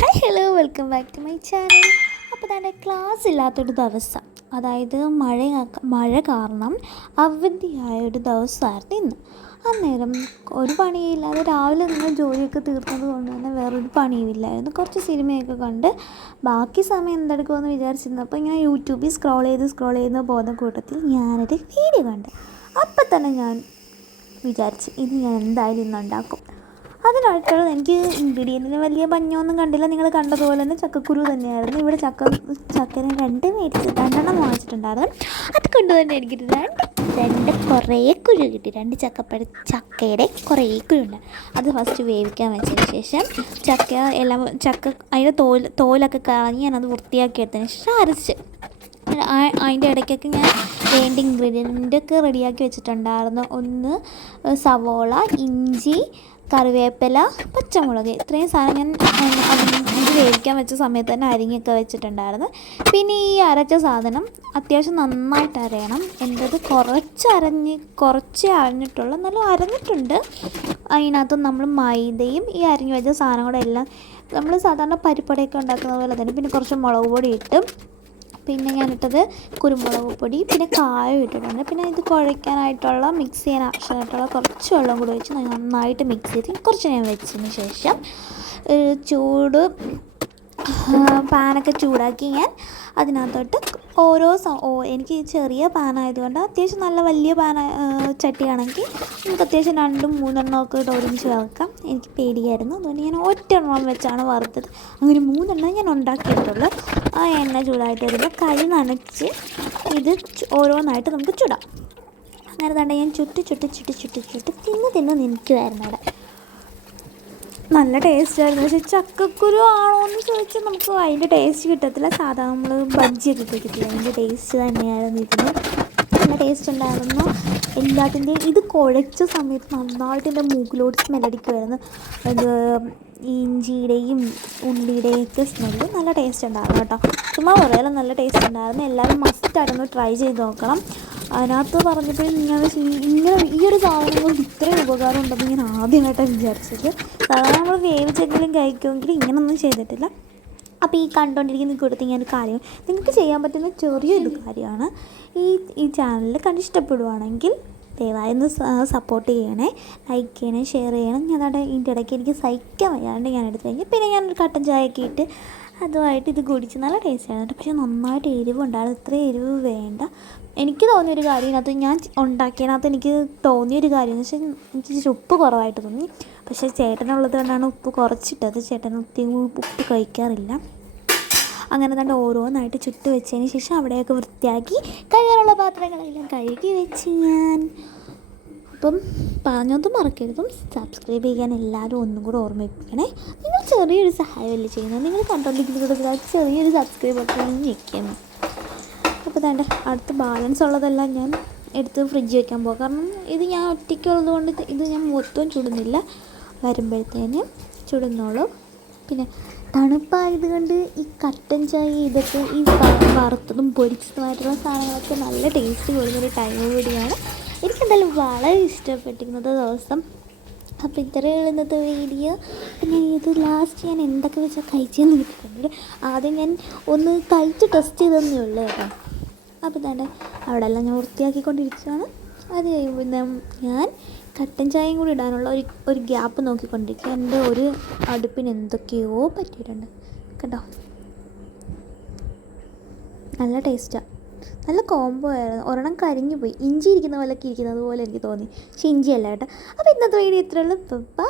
Hi hello welcome back to my channel. അപ്പോൾ തന്നെ class ഇല്ലാത്തൊരു ദിവസം, അതായത് മഴ കാരണം അവധിയായൊരു ദിവസമായിരുന്നു ഇന്ന്. അന്നേരം ഒരു പണിയില്ലാതെ രാവിലെ നിന്ന് ജോലിയൊക്കെ തീർന്നത് കൊണ്ട് തന്നെ വേറൊരു പണിയുമില്ലായിരുന്നു. കുറച്ച് സിനിമയൊക്കെ കണ്ട് ബാക്കി സമയം എന്തെടുക്കുമെന്ന് വിചാരിച്ചിരുന്നപ്പോൾ ഇങ്ങനെ യൂട്യൂബിൽ സ്ക്രോൾ ചെയ്ത് പോകുന്ന കൂട്ടത്തിൽ ഞാനൊരു വീഡിയോ കണ്ടു. അപ്പം തന്നെ ഞാൻ വിചാരിച്ചു ഇത് ഞാൻ എന്തായാലും ഇന്നുണ്ടാക്കും. അതിനായിട്ടുള്ള എനിക്ക് ഇൻഗ്രീഡിയൻറ്റിന് വലിയ ഭംഗിയൊന്നും കണ്ടില്ല. നിങ്ങൾ കണ്ടതുപോലെ തന്നെ ചക്കക്കുരു തന്നെയായിരുന്നു. ഇവിടെ ചക്കനെ രണ്ടെണ്ണം വാങ്ങിച്ചിട്ടുണ്ടായിരുന്നു. അത് കൊണ്ട് തന്നെ എനിക്ക് രണ്ട് കുറേ കുരു കിട്ടി. ചക്കയുടെ കുറേ കുരുണ്ട്. അത് ഫസ്റ്റ് വേവിക്കാൻ വെച്ചതിന് ശേഷം ചക്ക അതിൻ്റെ തോലൊക്കെ കളഞ്ഞ് ഞാനത് വൃത്തിയാക്കി എടുത്തതിന് ശേഷം അരച്ച് അതിൻ്റെ ഇടയ്ക്കൊക്കെ ഞാൻ വേണ്ട ഇൻഗ്രീഡിയൻ്റൊക്കെ റെഡിയാക്കി വെച്ചിട്ടുണ്ടായിരുന്നു. ഒന്ന് സവോള, ഇഞ്ചി, കറിവേപ്പില, പച്ചമുളക്, ഇത്രയും സാധനം ഞാൻ ഇത് വേവിക്കാൻ വെച്ച സമയത്ത് തന്നെ അരിഞ്ഞൊക്കെ വെച്ചിട്ടുണ്ടായിരുന്നു. പിന്നെ ഈ അരച്ച സാധനം അത്യാവശ്യം നന്നായിട്ട് അരയണം. എൻ്റേത് കുറച്ച് അരഞ്ഞിട്ടുള്ളൂ, എന്നാലും അരഞ്ഞിട്ടുണ്ട്. അതിനകത്ത് നമ്മൾ മൈദയും ഈ അരിഞ്ഞു വെച്ച സാധനം കൂടെ എല്ലാം നമ്മൾ സാധാരണ പരിപ്പടയൊക്കെ ഉണ്ടാക്കുന്ന പോലെ തന്നെ, പിന്നെ കുറച്ച് മുളക് പൊടി ഇട്ട്, പിന്നെ ഞാനിട്ടത് കുരുമുളക് പൊടി, പിന്നെ കായം ഇട്ടിട്ടുണ്ട്. പിന്നെ ഇത് കുഴയ്ക്കാനായിട്ടുള്ള മിക്സ് ചെയ്യാൻ ആവശ്യമായിട്ടുള്ള കുറച്ച് വെള്ളം കൂടി ഒഴിച്ച് നന്നായിട്ട് മിക്സ് ചെയ്ത് കുറച്ച് ഞാൻ വെച്ചതിന് ശേഷം പാനൊക്കെ ചൂടാക്കി ഞാൻ അതിനകത്തോട്ട് എനിക്ക് ചെറിയ പാനായതുകൊണ്ട് അത്യാവശ്യം നല്ല വലിയ ചട്ടിയാണെങ്കിൽ നമുക്ക് അത്യാവശ്യം 2-3 ഒക്കെ ഇട്ട് ഒരുമിച്ച് വറുക്കാം. എനിക്ക് പേടിയായിരുന്നു, അതുകൊണ്ട് ഞാൻ ഒറ്റെണ്ണം വെച്ചാണ് വറുത്തത്. അങ്ങനെ 3 ഞാൻ ഉണ്ടാക്കിയിട്ടുള്ളൂ. ആ എണ്ണ ചൂടായിട്ട് വരുമ്പോൾ കൈ നനച്ച് ഇത് ഓരോന്നായിട്ട് നമുക്ക് ചുടാം. അങ്ങനെ തന്നെ ഞാൻ ചുട്ട് തിന്ന് നിൽക്കുമായിരുന്നു അവിടെ. നല്ല ടേസ്റ്റായിരുന്നു. പക്ഷേ ചക്കക്കുരു ആണോ എന്ന് ചോദിച്ചാൽ നമുക്ക് അതിൻ്റെ ടേസ്റ്റ് കിട്ടത്തില്ല. സാധാരണ നമ്മൾ ബജ്ജിയൊക്കെ കഴിക്കത്തില്ല, അതിൻ്റെ ടേസ്റ്റ് തന്നെയായിരുന്നു ഇതിന്. നല്ല ടേസ്റ്റ് ഉണ്ടായിരുന്നു എല്ലാത്തിൻ്റെയും. ഇത് കുഴച്ച സമയത്ത് നന്നായിട്ട് എൻ്റെ മൂക്കിലോട്ട് സ്മെല്ലടിക്കുമായിരുന്നു. അത് ഇഞ്ചിയുടെയും ഉള്ളിയുടെയും ഒക്കെ സ്മെല്ല് നല്ല ടേസ്റ്റ് ഉണ്ടായിരുന്നു കേട്ടോ. ചുമ്മാ പറയാലും നല്ല ടേസ്റ്റ് ഉണ്ടായിരുന്നു. എല്ലാവരും മസ്റ്റായിട്ടൊന്ന് ട്രൈ ചെയ്ത് നോക്കണം. അതിനകത്ത് പറഞ്ഞപ്പോൾ ഇങ്ങനെ ഈ ഒരു സാധനം കൊണ്ട് ഇത്രയും ഉപകാരം ഉണ്ടെന്ന് ഞാൻ ആദ്യമായിട്ടാണ് വിചാരിച്ചത്. സാധാരണ നമ്മൾ വേവിച്ചെങ്കിലും കഴിക്കുമെങ്കിലും ഇങ്ങനൊന്നും ചെയ്തിട്ടില്ല. അപ്പോൾ ഈ കണ്ടുകൊണ്ടിരിക്കുന്ന കൊടുത്ത് ഞാൻ കാര്യം നിങ്ങൾക്ക് ചെയ്യാൻ പറ്റുന്ന ചെറിയൊരു കാര്യമാണ്. ഈ ചാനൽ കണ്ടിഷ്ടപ്പെടുവാണെങ്കിൽ ദയവായി ഒന്ന് സപ്പോർട്ട് ചെയ്യണേ, ലൈക്ക് ചെയ്യണേ, ഷെയർ ചെയ്യണം. ഞാൻ ഇതിൻ്റെ ഇടയ്ക്ക് എനിക്ക് സഹിക്കാൻ വയ്യാണ്ട് ഞാൻ എടുത്തു കഴിഞ്ഞു. പിന്നെ ഞാനൊരു കട്ടൻ ചായയൊക്കെ ഇട്ട് അതുമായിട്ട് ഇത് കുടിച്ച് നല്ല ടേസ്റ്റ് ആയിരുന്നു. പക്ഷേ നന്നായിട്ട് എരിവുണ്ടായിരുന്നു. ഇത്രയും എരിവ് വേണ്ട. എനിക്ക് തോന്നിയൊരു കാര്യം ഇതിനകത്ത്, ഞാൻ ഉണ്ടാക്കിയതിനകത്ത് എനിക്ക് തോന്നിയൊരു കാര്യം എന്ന് വെച്ചാൽ എനിക്ക് ഉപ്പ് കുറവായിട്ട് തോന്നി. പക്ഷേ ചേട്ടനുള്ളത് കൊണ്ടാണ് ഉപ്പ് കുറച്ചിട്ടത്. ചേട്ടൻ ഉപ്പ് കഴിക്കാറില്ല. അങ്ങനെ തന്നെ ഓരോന്നായിട്ട് ചുട്ട് വെച്ചതിന് ശേഷം അവിടെയൊക്കെ വൃത്തിയാക്കി കഴുകാനുള്ള പാത്രങ്ങളെല്ലാം കഴുകി വെച്ച് ഞാൻ. അപ്പം പറഞ്ഞൊന്നും മറക്കരുതും, സബ്സ്ക്രൈബ് ചെയ്യാൻ എല്ലാവരും ഒന്നും കൂടെ ഓർമ്മിപ്പിക്കണേ. നിങ്ങൾ ചെറിയൊരു സഹായമല്ലേ ചെയ്യുന്നത്. നിങ്ങൾ കണ്ടുകൊണ്ടിരിക്കുന്നത് ചെറിയൊരു സബ്സ്ക്രൈബ് ബട്ടൺ ഞെക്കണം. അപ്പോൾ വേണ്ട അടുത്ത് ബാലൻസ് ഉള്ളതെല്ലാം ഞാൻ എടുത്ത് ഫ്രിഡ്ജ് വയ്ക്കാൻ പോകും. കാരണം ഇത് ഞാൻ ഒറ്റയ്ക്കുള്ളത് കൊണ്ട് ഇത് ഞാൻ മൊത്തം ചുടുന്നില്ല, വരുമ്പോഴത്തേന് ചുടുന്നോളൂ. പിന്നെ തണുപ്പായത് കൊണ്ട് ഈ കട്ടൻ ചായ ഇതൊക്കെ ഈ വറുത്തതും പൊരിച്ചതുമായിട്ടുള്ള സാധനങ്ങളൊക്കെ നല്ല ടേസ്റ്റ് കൊടുക്കുന്നൊരു ടൈം കൂടിയാണ്. എനിക്കെന്തായാലും വളരെ ഇഷ്ടപ്പെട്ടിരുന്നത് ദിവസം. അപ്പോൾ ഇത്രയുള്ള ഇന്നത്തെ വീഡിയോ. പിന്നെ ഇത് ലാസ്റ്റ് ഞാൻ എന്തൊക്കെ വെച്ചാൽ കഴിച്ചെന്ന് കിട്ടിയിട്ടുണ്ട്. ആദ്യം ഞാൻ ഒന്ന് കഴിച്ച് ടെസ്റ്റ് ചെയ്തതന്നേ ഉള്ളൂ കേട്ടോ. അപ്പോൾ തന്നെ അവിടെ എല്ലാം ഞാൻ വൃത്തിയാക്കിക്കൊണ്ടിരിക്കുകയാണ്. അത് കഴിയുമ്പോൾ ഞാൻ കട്ടൻ ചായയും കൂടി ഇടാനുള്ള ഒരു ഗ്യാപ്പ് നോക്കിക്കൊണ്ടിരിക്കുക. എൻ്റെ ഒരു അടുപ്പിന് എന്തൊക്കെയോ പറ്റിയിട്ടുണ്ട് കേട്ടോ. നല്ല ടേസ്റ്റാണ്, നല്ല കോംബോ ആയിരുന്നു. ഒരെണ്ണം കരിഞ്ഞു പോയി, ഇഞ്ചി ഇരിക്കുന്ന പോലെയൊക്കെ ഇരിക്കുന്നത് പോലെ എനിക്ക് തോന്നി. പക്ഷേ ഇഞ്ചിയല്ല കേട്ടോ. അപ്പോൾ ഇന്നത്തെ വീഡിയോ ഇത്രയുള്ളൂ. ബൈ.